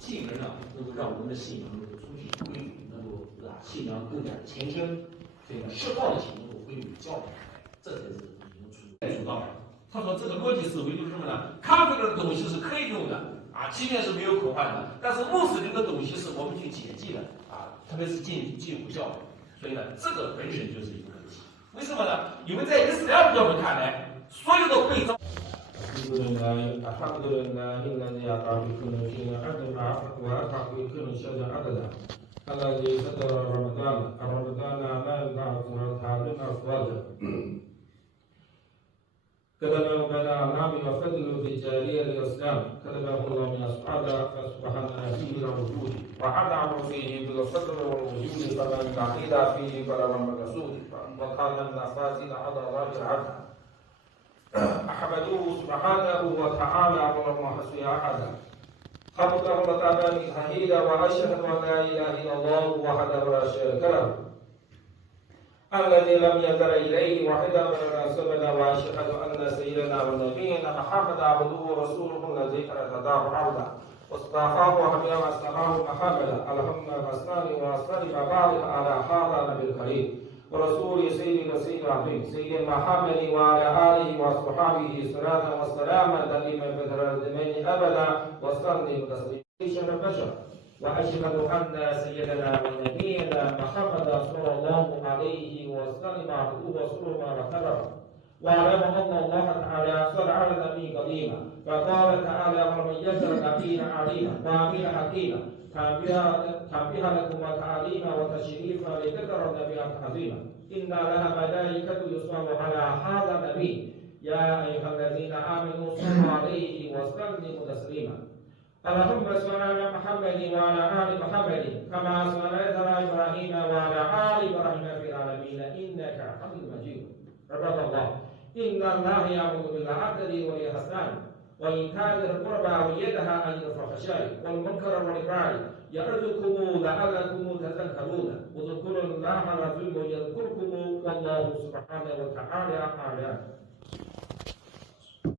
进而呢能够让我们的信仰能够重新归于，能够信仰更加虔诚，所以呢释放的心能够归于教育，这才是主道的。他说这个逻辑思维就是什么呢？咖啡的东西是可以用的即便是没有口饭的，但是穆斯林的东西是我们去解禁的特别是禁武教的，所以呢这个本身就是一个问题。为什么呢？因为在伊斯兰教里看来，所有的规则。الحمد لله الذي أعطى بكل شيء عدلا وأعطى بكل شيء عددا الذي ستر رمضان لا ينفع تعلم أفواجا كتبه بين أعلام وفضل في جارية الإسلام كتبه الله من أصحاب فسبحانه فيه الوجود وعدم فيه بالصدر والوجود فمن بعيد فيه فلا مقصود وكان المفاسد على الله العدل أحمده سبحانه وتعالى ولم حسبي أحدا خلقه وتعالى حميدا وأشهد أن لا إله إلا الله وحده لا شريك له الذي لم يزل إليه وحده ولا سبدا وأشهد أن سيدنا ونبينا محمد عبده ورسوله الذي ارتداه عبدا واصطفاه وحميه واصطفاه محمدا اللهم صل وسلم وبارك على هذا النبي الكريم ورسول سيد العظيم سيد محمد وعلى آله وصحبه صلاة وسلاما دائما بدرجتين أبدا وسلم تسليما البشر وأشهد أن سيدنا ونبينا محمد صلى الله عليه وسلم عبده ورسوله وخيره واعلم أن الله تعالى صلى على النبي قديما فقال تعالى ومن يسر نبينا عليما وأمين حكيما تنبيها لكم وتعليما وتشريفا لذكر النبي عظيما إن لها ملائكة يصلون على هذا النبي يا أيها الذين آمنوا صلوا عليه وسلموا تسليما اللهم صل على محمد وعلى آل محمد كما صليت على إبراهيم وعلى آل إبراهيم في العالمين إنك حميد مجيد عباد الله إن الله يأمر بالعدل والإحسان وإيتاء ذي القربى وينهى عن الفحشاء والمنكر والبغي يعظكم لعلكم تذكرون واذكروا الله العظيم يذكركم والله سبحانه وتعالى أعلم